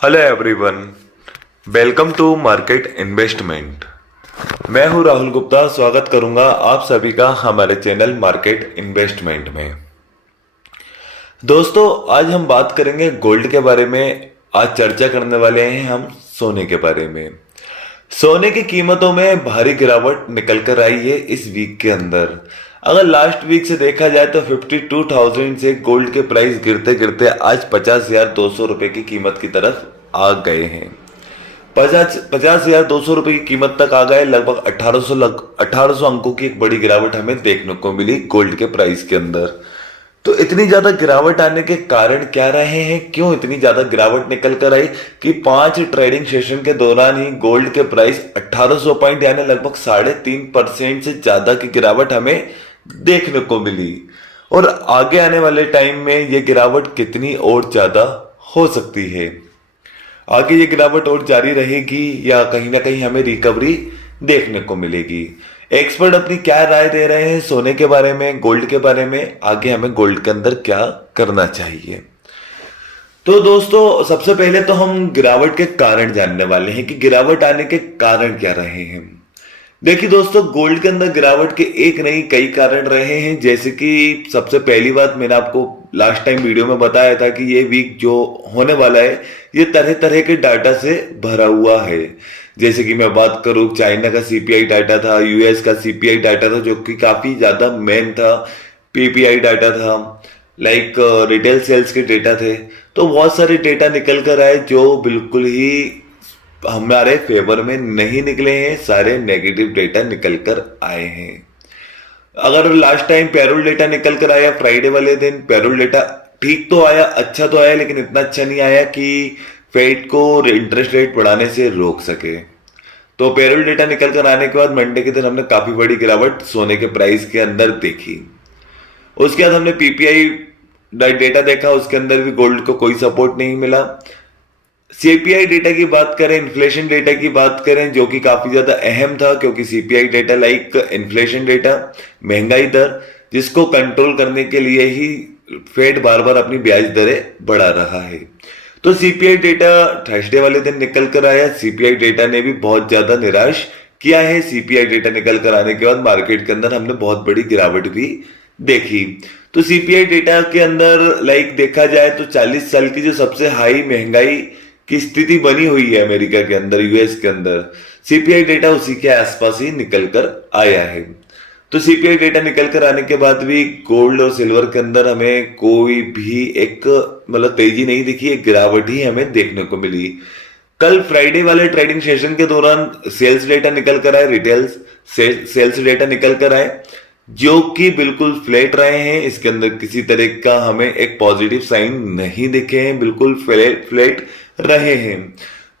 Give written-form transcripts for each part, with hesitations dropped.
Hello everyone, welcome to market investment. मैं हूं राहुल गुप्ता। स्वागत करूंगा आप सभी का हमारे चैनल मार्केट इन्वेस्टमेंट में। दोस्तों, आज हम बात करेंगे गोल्ड के बारे में। आज चर्चा करने वाले हैं हम सोने के बारे में। सोने की कीमतों में भारी गिरावट निकल कर आई है इस वीक के अंदर। अगर लास्ट वीक से देखा जाए तो 52,000 से गोल्ड के प्राइस गिरते गिरते आज 50,200 रुपए की कीमत की तरफ आ गए हैं। 50,200 रुपए की कीमत तक आ गए। लगभग 1800 अंकों की एक बड़ी गिरावट हमें देखने को मिली गोल्ड के प्राइस के अंदर। तो इतनी ज्यादा गिरावट आने के कारण क्या रहे हैं, क्यों इतनी ज्यादा गिरावट निकल कर आई कि 5 ट्रेडिंग सेशन के दौरान ही गोल्ड के प्राइस 1800 पॉइंट यानी लगभग 3.5% से ज्यादा की गिरावट हमें देखने को मिली। और आगे आने वाले टाइम में ये गिरावट कितनी और ज्यादा हो सकती है, आगे ये गिरावट और जारी रहेगी या कहीं ना कहीं हमें रिकवरी देखने को मिलेगी। एक्सपर्ट अपनी क्या राय दे रहे हैं सोने के बारे में, गोल्ड के बारे में, आगे हमें गोल्ड के अंदर क्या करना चाहिए। तो दोस्तों, सबसे पहले तो हम गिरावट के कारण जानने वाले हैं कि गिरावट आने के कारण क्या रहे हैं। देखिए दोस्तों, गोल्ड के अंदर गिरावट के एक नहीं कई कारण रहे हैं। जैसे कि सबसे पहली बात, मैंने आपको लास्ट टाइम वीडियो में बताया था कि ये वीक जो होने वाला है ये तरह तरह के डाटा से भरा हुआ है। जैसे कि मैं बात करूं, चाइना का सीपीआई डाटा था, यूएस का सीपीआई डाटा था जो कि काफी ज्यादा मेन था, पीपीआई डाटा था, लाइक रिटेल सेल्स के डेटा थे। तो बहुत सारे डेटा निकल कर आए जो बिल्कुल ही हमारे फेवर में नहीं निकले हैं। सारे नेगेटिव डेटा निकल कर आए हैं। अगर लास्ट टाइम पेरोल डेटा निकल कर आया फ्राइडे वाले दिन, पेरोल डेटा ठीक तो आया, अच्छा तो आया, लेकिन इतना अच्छा नहीं आया कि फेड को इंटरेस्ट रेट बढ़ाने से रोक सके। तो पेरोल डेटा निकल कर आने के बाद मंडे के दिन हमने काफी बड़ी गिरावट सोने के प्राइस के अंदर देखी। उसके बाद हमने पीपीआई डेटा देखा, उसके अंदर भी गोल्ड को कोई सपोर्ट नहीं मिला। सीपीआई डेटा की बात करें, इन्फ्लेशन डेटा की बात करें, जो कि काफी ज्यादा अहम था, क्योंकि CPI data like inflation data, महंगाई दर, जिसको कंट्रोल करने के लिए ही फेड बार बार अपनी ब्याज दरें बढ़ा रहा है। तो सीपीआई डेटा थर्सडे वाले दिन निकल कर आया। सीपीआई डेटा ने भी बहुत ज्यादा निराश किया है। सीपीआई डेटा निकल कर आने के बाद मार्केट के अंदर हमने बहुत बड़ी गिरावट भी देखी। तो सीपीआई डेटा के अंदर लाइक देखा जाए तो 40 साल की जो सबसे हाई महंगाई की स्थिति बनी हुई है अमेरिका के अंदर, यूएस के अंदर, सीपीआई डेटा उसी के आसपास ही निकल कर आया है। तो सीपीआई डेटा निकल कर आने के बाद भी गोल्ड और सिल्वर के अंदर हमें कोई भी एक मतलब तेजी नहीं दिखी, एक गिरावट ही हमें देखने को मिली। कल फ्राइडे वाले ट्रेडिंग सेशन के दौरान सेल्स डेटा निकल कर आए, रिटेल सेल्स डेटा निकल कर आए, जो कि बिल्कुल फ्लैट रहे हैं। इसके अंदर किसी तरह का हमें एक पॉजिटिव साइन नहीं दिखे हैं, बिल्कुल फ्लैट रहे हैं।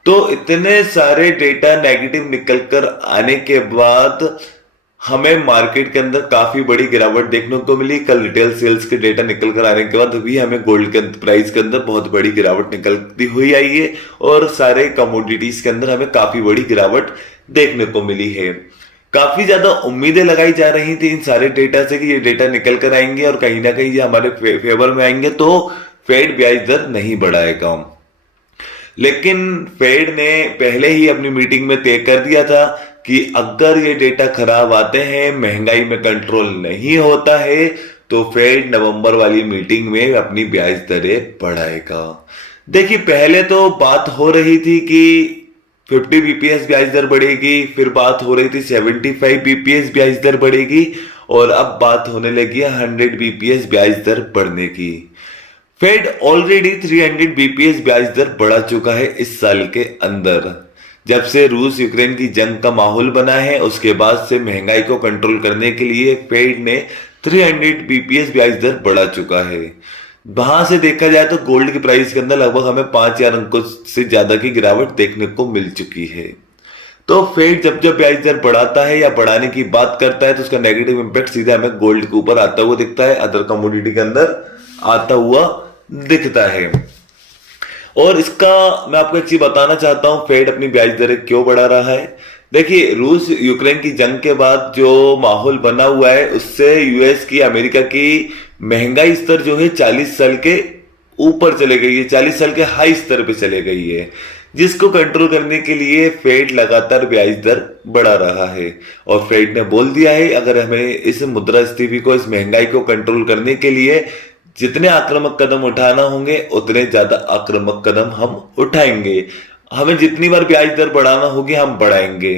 तो इतने सारे डेटा नेगेटिव निकल कर आने के बाद हमें मार्केट के अंदर काफी बड़ी गिरावट देखने को मिली। कल रिटेल सेल्स के डेटा निकल कर आने के बाद भी हमें गोल्ड के प्राइस के अंदर बहुत बड़ी गिरावट निकलती हुई आई है और सारे कमोडिटीज के अंदर हमें काफी बड़ी गिरावट देखने को मिली है। काफी ज्यादा उम्मीदें लगाई जा रही थी इन सारे डेटा से कि ये डेटा निकल कर आएंगे और कहीं ना कहीं ये हमारे फेवर में आएंगे तो फेड ब्याज दर नहीं बढ़ाएगा। लेकिन फेड ने पहले ही अपनी मीटिंग में तय कर दिया था कि अगर ये डेटा खराब आते हैं, महंगाई में कंट्रोल नहीं होता है, तो फेड नवंबर वाली मीटिंग में अपनी ब्याज दरें बढ़ाएगा। देखिए, पहले तो बात हो रही थी कि 50 बीपीएस ब्याज दर बढ़ेगी, फिर बात हो रही थी 75 बीपीएस ब्याज दर बढ़ेगी, और अब बात होने लगी है 100 बीपीएस ब्याज दर बढ़ने की। फेड ऑलरेडी 300 बीपीएस ब्याज दर बढ़ा चुका है इस साल के अंदर। जब से रूस यूक्रेन की जंग का माहौल बना है, उसके बाद से महंगाई को कंट्रोल करने के लिए फेड ने 300 बीपीएस ब्याज दर बढ़ा चुका है। वहां से देखा जाए तो गोल्ड की प्राइस के अंदर लगभग हमें 5,000 अंकों से ज्यादा की गिरावट देखने को मिल चुकी है। तो फेड जब जब ब्याज दर बढ़ाता है या बढ़ाने की बात करता है तो उसका नेगेटिव इंपैक्ट सीधा हमें गोल्ड के ऊपर आता हुआ दिखता है, अदर कमोडिटी के अंदर आता हुआ दिखता है। और इसका मैं आपको एक चीज बताना चाहता हूं, फेड अपनी ब्याज दरें क्यों बढ़ा रहा है। देखिए, रूस यूक्रेन की जंग के बाद जो माहौल बना हुआ है उससे यूएस की, अमेरिका की महंगाई स्तर जो है 40 साल के ऊपर चले गई है, 40 साल के हाई स्तर पे चले गई है, जिसको कंट्रोल करने के लिए फेड लगातार ब्याज दर बढ़ा रहा है। और फेड ने बोल दिया है अगर हमें इस मुद्रास्फीति को, इस महंगाई को कंट्रोल करने के लिए जितने आक्रामक कदम उठाना होंगे उतने ज्यादा आक्रामक कदम हम उठाएंगे। हमें जितनी बार ब्याज दर बढ़ाना होगी हम बढ़ाएंगे।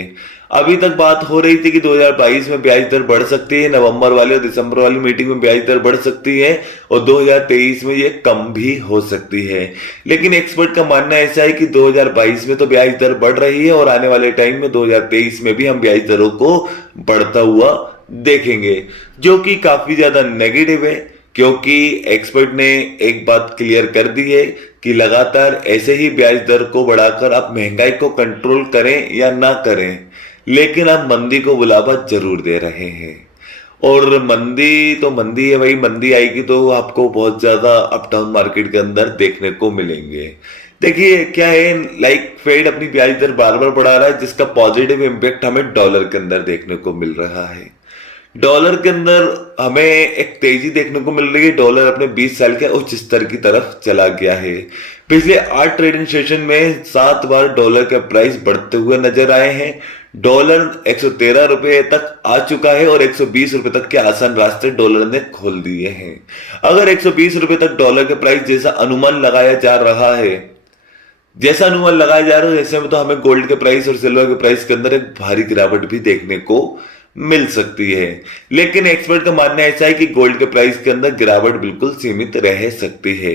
अभी तक बात हो रही थी कि 2022 में ब्याज दर बढ़ सकती है, नवंबर वाले और दिसंबर वाली मीटिंग में ब्याज दर बढ़ सकती है और 2023 में ये कम भी हो सकती है। लेकिन एक्सपर्ट का मानना ऐसा है कि 2022 में तो ब्याज दर बढ़ रही है और आने वाले टाइम में 2023 में भी हम ब्याज दरों को बढ़ता हुआ देखेंगे, जो कि काफी ज्यादा नेगेटिव है। क्योंकि एक्सपर्ट ने एक बात क्लियर कर दी है कि लगातार ऐसे ही ब्याज दर को बढ़ाकर आप महंगाई को कंट्रोल करें या ना करें, लेकिन आप मंदी को बुलावा जरूर दे रहे हैं। और मंदी तो मंदी है भाई, मंदी आएगी तो आपको बहुत ज्यादा अप डाउन मार्केट के अंदर देखने को मिलेंगे। देखिए क्या है, लाइक फेड अपनी ब्याज दर बार बार बढ़ा रहा है, जिसका पॉजिटिव इंपैक्ट हमें डॉलर के अंदर देखने को मिल रहा है। डॉलर के अंदर हमें एक तेजी देखने को मिल रही है। डॉलर अपने 20 साल के उच्च स्तर की तरफ चला गया है। पिछले 8 ट्रेडिंग सेशन में 7 बार डॉलर का प्राइस बढ़ते हुए नजर आए हैं। डॉलर 113 रुपए तक आ चुका है और 120 रुपए तक के आसान रास्ते डॉलर ने खोल दिए हैं। अगर 120 रुपए तक डॉलर के प्राइस जैसा अनुमान लगाया जा रहा है, ऐसे में तो हमें गोल्ड के प्राइस और सिल्वर के प्राइस के अंदर एक भारी गिरावट भी देखने को मिल सकती है। लेकिन एक्सपर्ट का मानना ऐसा है कि गोल्ड के प्राइस के अंदर गिरावट बिल्कुल सीमित रह सकती है,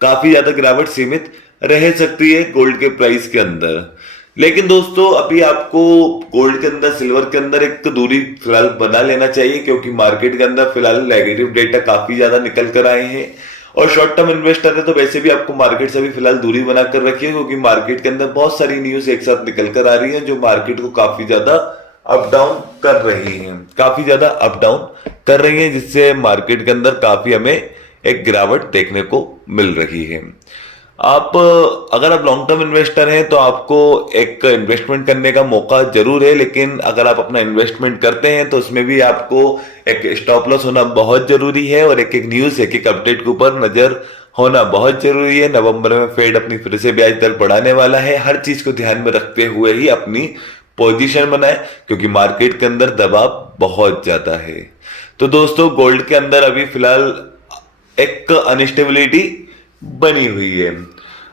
काफी ज्यादा गिरावट सीमित रह सकती है गोल्ड के प्राइस के अंदर। लेकिन दोस्तों अभी आपको गोल्ड के अंदर, सिल्वर के अंदर एक तो दूरी फिलहाल बना लेना चाहिए, क्योंकि मार्केट के अंदर फिलहाल नेगेटिव डेटा काफी ज्यादा निकल कर आए हैं। और शॉर्ट टर्म इन्वेस्टर है तो वैसे भी आपको मार्केट से भी फिलहाल दूरी बनाकर रखिए, क्योंकि मार्केट के अंदर बहुत सारी न्यूज एक साथ निकल कर आ रही है जो मार्केट को काफी ज्यादा अप डाउन कर रही हैं, काफी ज्यादा अप डाउन कर रही हैं, जिससे मार्केट के अंदर काफी हमें एक गिरावट देखने को मिल रही है। अगर आप लॉन्ग टर्म इन्वेस्टर हैं तो आपको एक इन्वेस्टमेंट करने का मौका जरूर है, लेकिन अगर आप अपना इन्वेस्टमेंट करते हैं तो उसमें भी आपको एक स्टॉप लॉस होना बहुत जरूरी है और एक न्यूज, एक अपडेट के ऊपर नजर होना बहुत जरूरी है। नवंबर में फेड अपनी फिर से ब्याज दर बढ़ाने वाला है। हर चीज को ध्यान में रखते हुए ही अपनी पोजीशन बनाए, क्योंकि मार्केट के अंदर दबाव बहुत ज्यादा है। तो दोस्तों गोल्ड के अंदर अभी फिलहाल एक अनस्टेबिलिटी बनी हुई है।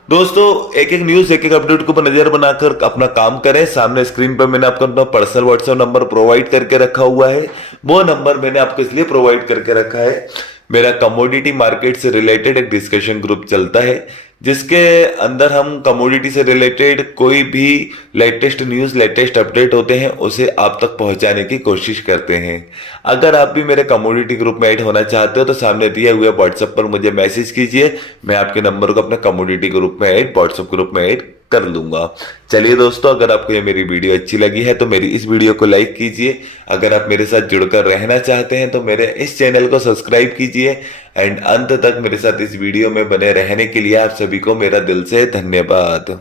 दोस्तों एक एक न्यूज, एक एक अपडेट के ऊपर नजर बनाकर अपना काम करें। सामने स्क्रीन पर मैंने आपको अपना पर्सनल व्हाट्सएप नंबर प्रोवाइड करके रखा हुआ है। वो नंबर मैंने आपको इसलिए प्रोवाइड करके रखा है, मेरा कमोडिटी मार्केट से रिलेटेड एक डिस्कशन ग्रुप चलता है, जिसके अंदर हम कमोडिटी से रिलेटेड कोई भी लेटेस्ट न्यूज, लेटेस्ट अपडेट होते हैं उसे आप तक पहुंचाने की कोशिश करते हैं। अगर आप भी मेरे कमोडिटी ग्रुप में ऐड होना चाहते हो तो सामने दिए हुए व्हाट्सएप पर मुझे मैसेज कीजिए, मैं आपके नंबर को अपने कमोडिटी ग्रुप में ऐड, व्हाट्सएप ग्रुप में ऐड कर लूंगा। चलिए दोस्तों, अगर आपको ये मेरी वीडियो अच्छी लगी है तो मेरी इस वीडियो को लाइक कीजिए। अगर आप मेरे साथ जुड़कर रहना चाहते हैं तो मेरे इस चैनल को सब्सक्राइब कीजिए एंड अंत तक मेरे साथ इस वीडियो में बने रहने के लिए आप सभी को मेरा दिल से धन्यवाद।